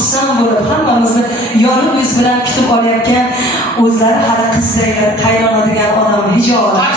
xursand bo'lib, hammamizni yorug' yuz bilan kutib olayotgan, o'zlari hali qizlar qaynona degan odam hijolat